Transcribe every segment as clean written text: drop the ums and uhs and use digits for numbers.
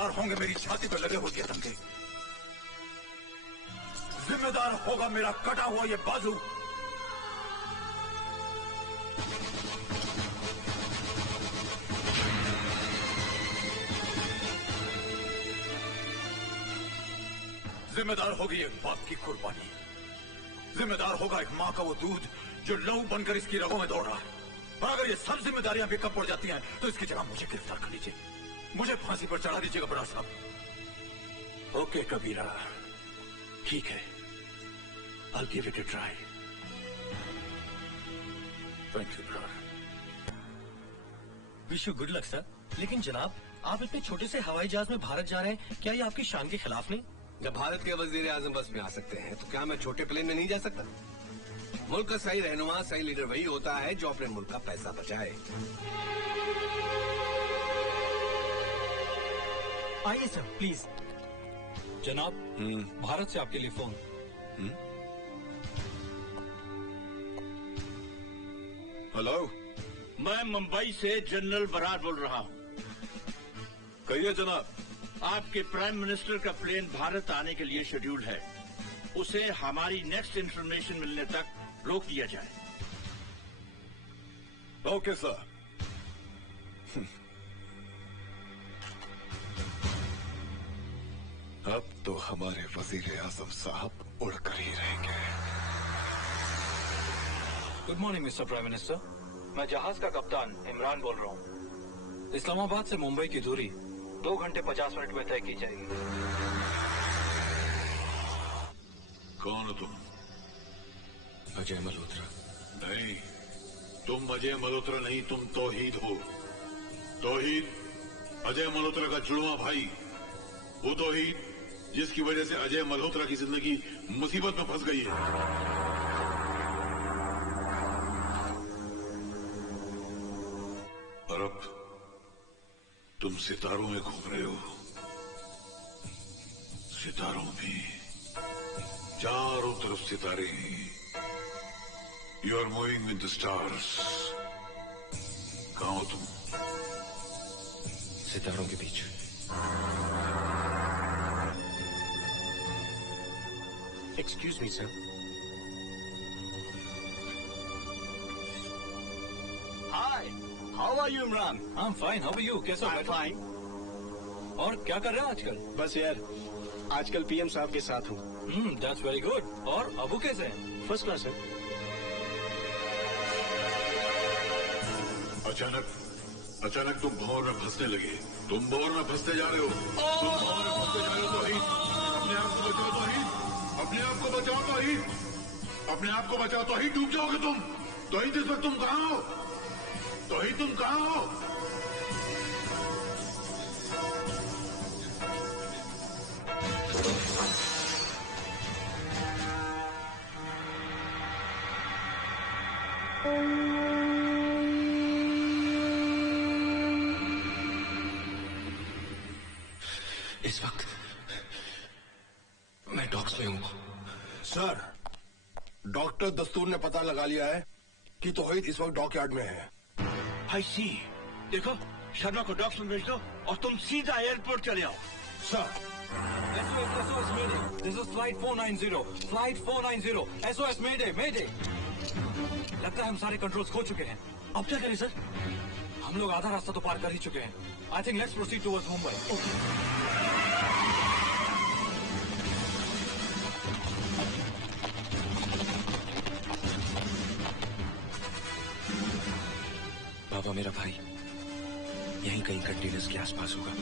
जिम्मेदार होंगे मेरी छाती पर लगे हुए ये तंगे, जिम्मेदार होगा मेरा कटा हुआ ये बाजू, जिम्मेदार होगी एक बाप की कुर्बानी, जिम्मेदार होगा एक मां का वो दूध जो लहू बनकर इसकी रगों में दौड़ रहा है। और अगर ये सब जिम्मेदारियां भी कम पड़ जाती हैं तो इसकी जगह मुझे गिरफ्तार कर लीजिए, मुझे फांसी पर चढ़ा दीजिएगा बड़ा साहब। ओके कबीरा, ठीक है, I'll give it a try. Thank you, brother. Wish you good luck, sir. लेकिन जनाब, आप इतने छोटे से हवाई जहाज में भारत जा रहे हैं, क्या ये आपकी शान के खिलाफ नहीं? जब भारत के वजीर आजम बस में आ सकते हैं तो क्या मैं छोटे प्लेन में नहीं जा सकता? मुल्क का सही रहनुमा, सही लीडर वही होता है जो अपने मुल्क का पैसा बचाए। आइए सर, प्लीज। जनाब, भारत से आपके लिए फोन। हेलो, मैं मुंबई से जनरल बरार बोल रहा हूँ। कहिए जनाब। आपके प्राइम मिनिस्टर का प्लेन भारत आने के लिए शेड्यूल है, उसे हमारी नेक्स्ट इंफॉर्मेशन मिलने तक रोक दिया जाए। Okay sir. अब तो हमारे वजीर आजम साहब उड़कर ही रहेंगे। Good morning mister prime minister, मैं जहाज का कप्तान इमरान बोल रहा हूँ। इस्लामाबाद से मुंबई की दूरी 2 घंटे 50 मिनट में तय की जाएगी। कौन हो तुम? अजय मल्होत्रा। नहीं, तुम अजय मल्होत्रा नहीं, तुम तौहीद हो। तौहीद अजय मल्होत्रा का जुड़वा भाई, वो तौहीद जिसकी वजह से अजय मल्होत्रा की जिंदगी मुसीबत में फंस गई है। और अब तुम सितारों में घूम रहे हो, सितारों में, चारों तरफ सितारे हैं। You are moving with the stars. कहां हो तुम? सितारों के बीच। Excuse me sir. Hi, how are you Imran? I am fine, how are you? कैसा? I am fine. और क्या कर रहे हो आजकल? बस यार, आजकल पीएम साहब के साथ हूँ। That's very good. और अबू कैसे हैं? फर्स्ट क्लास है। अचानक तुम भंवर में फंसने लगे। तुम भंवर में फंसते जा रहे हो। तुम भंवर में फंसते जा रहे हो। तौहीद, अपने आप को बचाओ। तौहीद, अपने आप को बचाओ। तौहीद, अपने आप को बचाओ। तौहीद, डूब जाओगे तुम। तौहीद, इस वक्त तुम कहां हो? तौहीद, तुम कहां हो? इस वक्त मैं डॉक्स में हूं। सर, डॉक्टर दस्तूर ने पता लगा लिया है कि तौहीद इस वक्त डॉकयार्ड में है। आई सी। देखो, शर्मा को डॉक्स में भेज दो और तुम सीधा एयरपोर्ट चले आओ। Sir, SOS Mayday. This is flight 490. Flight 490. SOS Mayday. Mayday. लगता है हम सारे कंट्रोल्स खो चुके हैं। अब क्या करें सर? हम लोग आधा रास्ता तो पार कर ही चुके हैं। I think let's proceed towards Mumbai. बाबा, मेरा भाई यहीं कहीं कंटेनर्स के आसपास होगा।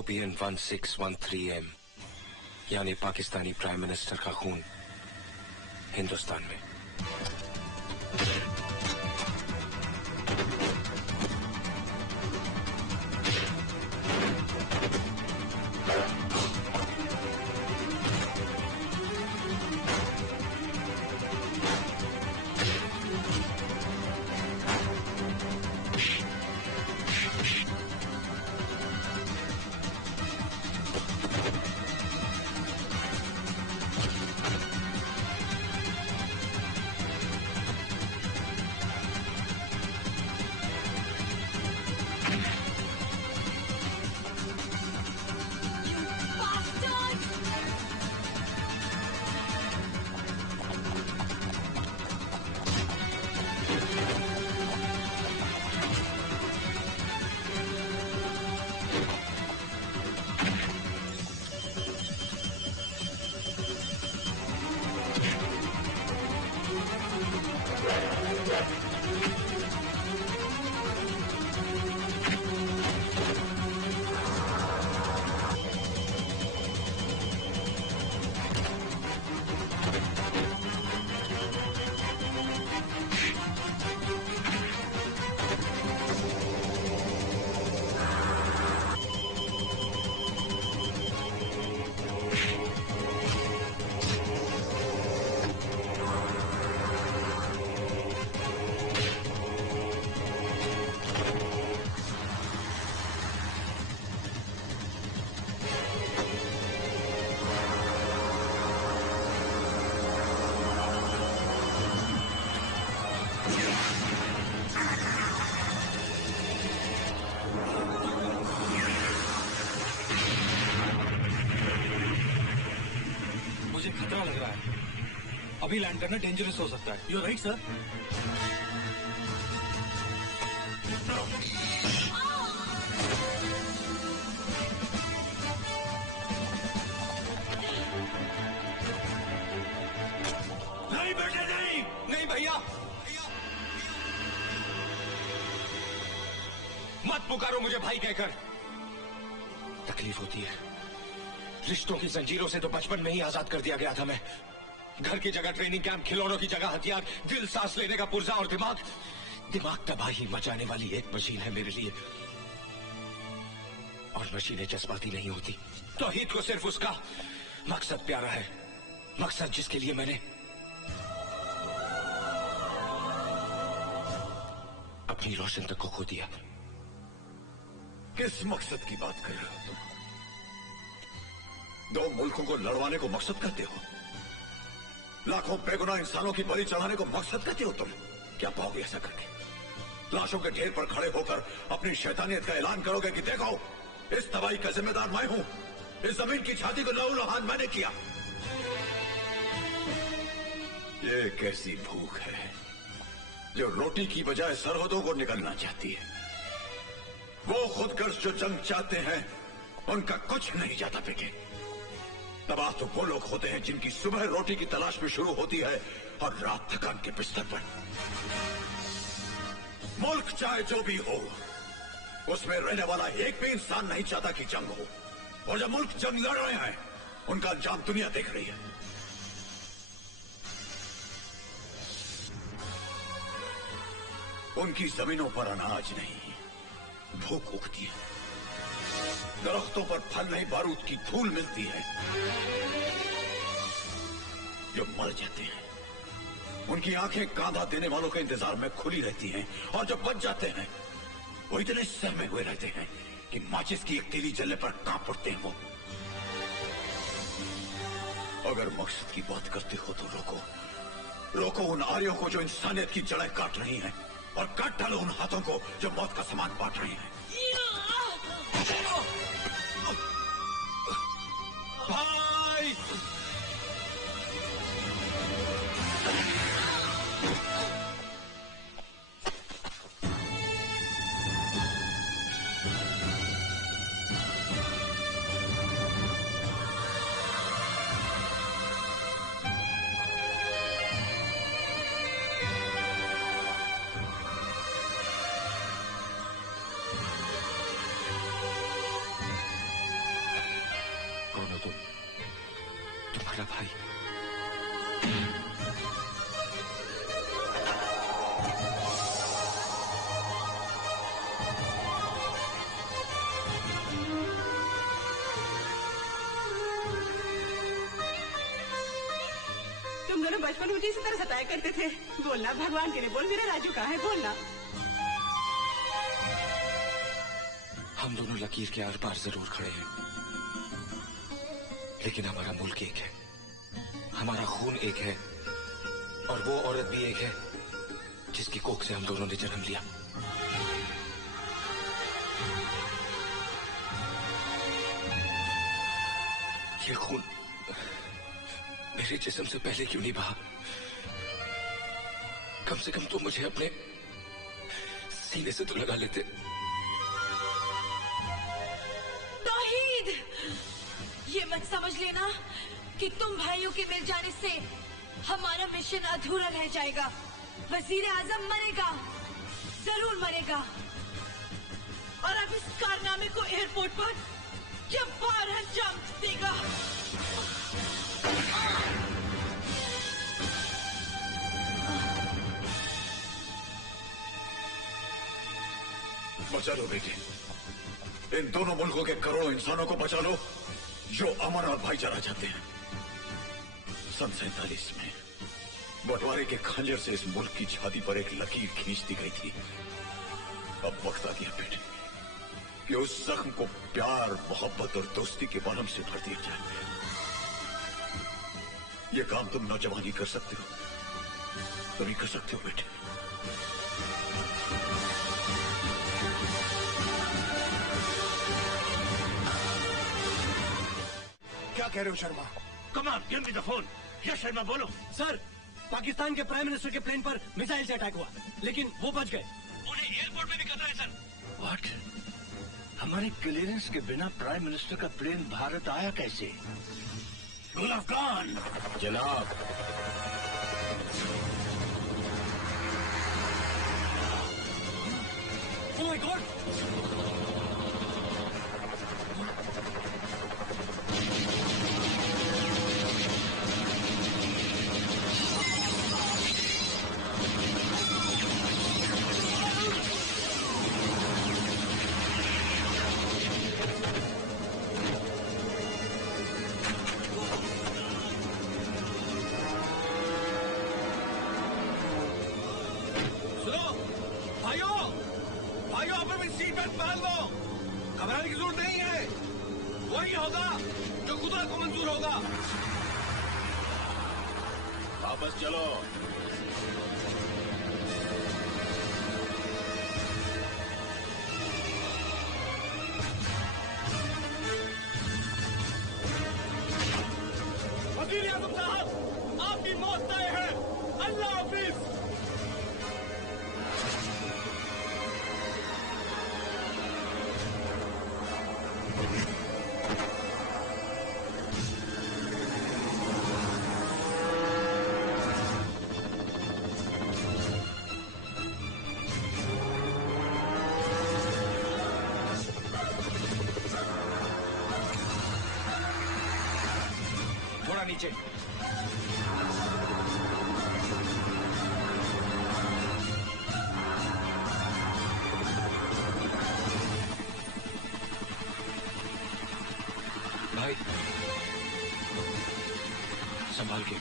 OPN 1613M यानी पाकिस्तानी प्राइम मिनिस्टर का खून हिंदुस्तान में। खतरा लग रहा है। अभी लैंड करना डेंजरस हो सकता है। You right sir. नहीं बेटे नहीं, नहीं भैया, मत पुकारो मुझे भाई कहकर। तकलीफ होती है। रिश्तों की जंजीरों से तो बचपन में ही आजाद कर दिया गया था मैं। घर की जगह ट्रेनिंग कैंप, खिलौनों की जगह हथियार, दिल सांस लेने का पुर्जा और दिमाग तबाही मचाने वाली एक मशीन है मेरे लिए। और मशीनें जज्बाती नहीं होती। तौहीद को सिर्फ उसका मकसद प्यारा है, मकसद जिसके लिए मैंने अपनी रोशन तक को खो दिया। किस मकसद की बात कर रहे हो तुम? दो मुल्कों को लड़वाने को मकसद करते हो? लाखों बेगुनाह इंसानों की बलि चढ़ाने को मकसद करते हो तुम? क्या पाओगे ऐसा करके? लाशों के ढेर पर खड़े होकर अपनी शैतानियत का ऐलान करोगे कि देखो, इस तबाही का जिम्मेदार मैं हूं, इस जमीन की छाती को लहूलुहान मैंने किया। ये कैसी भूख है जो रोटी की बजाय सरहदों को निकलना चाहती है। वो खुदगर्ज जो जंग चाहते हैं उनका कुछ नहीं जाता बिके। तबाह तो वो लोग होते हैं जिनकी सुबह रोटी की तलाश में शुरू होती है और रात थकान के बिस्तर पर। मुल्क चाहे जो भी हो, उसमें रहने वाला एक भी इंसान नहीं चाहता कि जंग हो। और जब मुल्क जंग लड़ रहे हैं, उनका अंजाम दुनिया देख रही है। उनकी जमीनों पर अनाज नहीं, भूख उगती है। दरख्तों पर फल नहीं, बारूद की धूल मिलती है। जो मर जाते हैं उनकी आंखें कांधा देने वालों के इंतजार में खुली रहती हैं, और जब बच जाते हैं वो इतने सहमे हुए रहते हैं कि माचिस की एक तीली जलने पर कांप उठते हैं। वो अगर मकसद की बात करते हो तो रोको उन आर्यों को जो इंसानियत की जड़ें काट रही हैं, और काट डालो उन हाथों को जो मौत का सामान बांट रहे हैं। भाई तुम्हारा भाई। तुम दोनों बचपन में मुझे इसी तरह सताया करते थे। बोलना भगवान के लिए बोल, मेरा राजू कहाँ है, बोलना। हम दोनों लकीर के आर पार जरूर खड़े हैं, लेकिन हमारा मुल्क एक है, हमारा खून एक है, और वो औरत भी एक है जिसकी कोख से हम दोनों ने जन्म लिया। ये खून मेरे जिस्म से पहले क्यों नहीं बहा? कम से कम तुम मुझे अपने सीने से तो लगा लेते। तौहीद, ये मत समझ लेना कि तुम भाइयों के मिल जाने से हमारा मिशन अधूरा रह जाएगा। वजीर आजम मरेगा, जरूर मरेगा, और अब इस कारनामे को एयरपोर्ट पर जब्बार अंजाम देगा। बचा लो बेटे, इन दोनों मुल्कों के करोड़ों इंसानों को बचा लो जो अमन और भाईचारा चाहते हैं। सन 47 में बंटवारे के खंजर से इस मुल्क की छाती पर एक लकीर खींच दी गई थी। अब वक्त आ गया बेटे कि उस जख्म को प्यार, मोहब्बत और दोस्ती के मलहम से भर दिया जाए। ये काम तुम नौजवानी कर सकते हो, तुम ही कर सकते हो बेटे। क्या कह रहे हो Sharma? Come on, give me the phone. Yes Sharma, बोलो। सर, पाकिस्तान के प्राइम मिनिस्टर के प्लेन पर मिसाइल से अटैक हुआ, लेकिन वो बच गए। उन्हें एयरपोर्ट में भी खतरा है सर। व्हाट? हमारे क्लियरेंस के बिना प्राइम मिनिस्टर का प्लेन भारत आया कैसे? गुल अफगान जनाब, ओह माय गॉड! वापस चलो। वजीर आजम साहब, आपकी मौत तय है। अल्लाह हाफिज। थोड़ा नीचे। भाई संभाल के।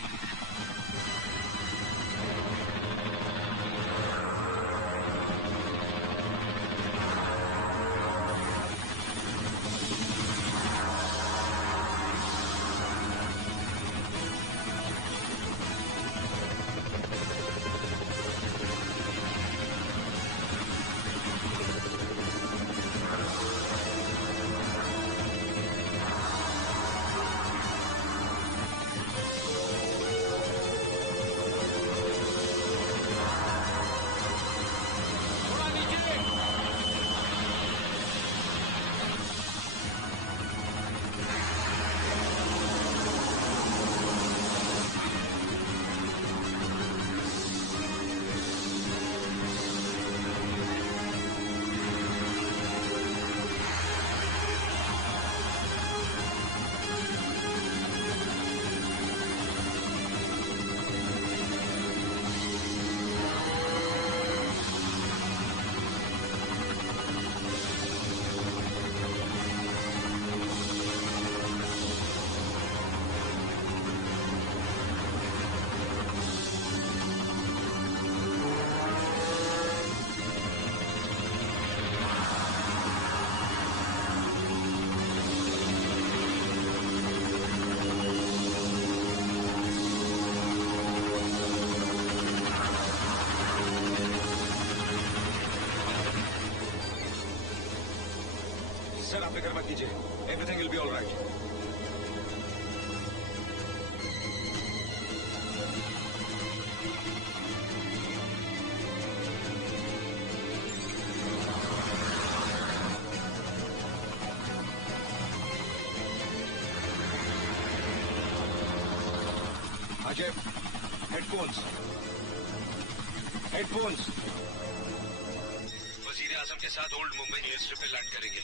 फिक्र मत कीजिए, everything will be all right. Ajay, headphones. वजीर आजम के साथ ओल्ड मुंबई एयर स्ट्रिप पे लैंड करेंगे।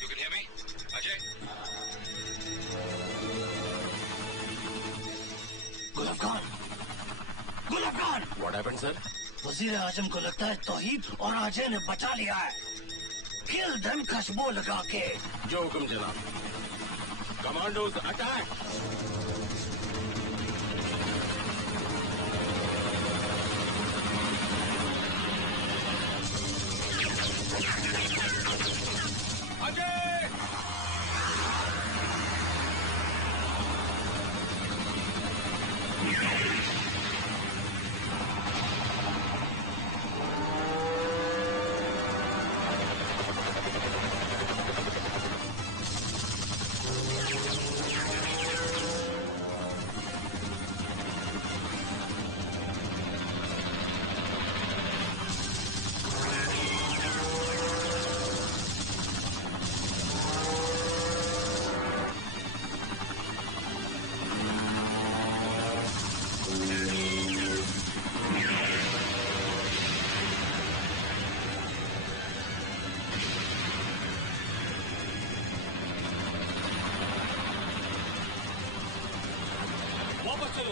You can hear me? Ajay. Gulab Khan, gulab Khan. What happened sir? वजीर आजम को लगता है तौहीद और अजय ने बचा लिया है। किल देम खुशबू लगा के। जो हुक्म जनाब। Commandos attack.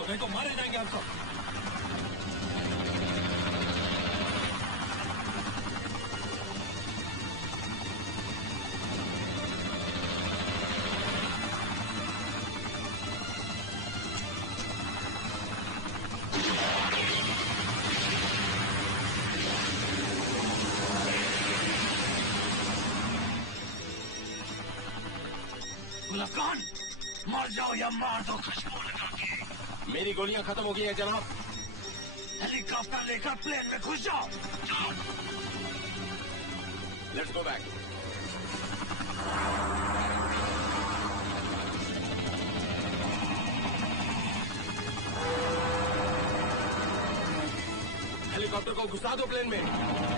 नहीं तो मारे जाएंगे आप सब। गुलाब खान, मर जाओ या मार दो खुशबू लगा के। मेरी गोलियां खत्म हो गई हैं जनाब। हेलीकॉप्टर लेकर प्लेन में घुस जाओ। Let's go back. हेलीकॉप्टर को घुसा दो प्लेन में।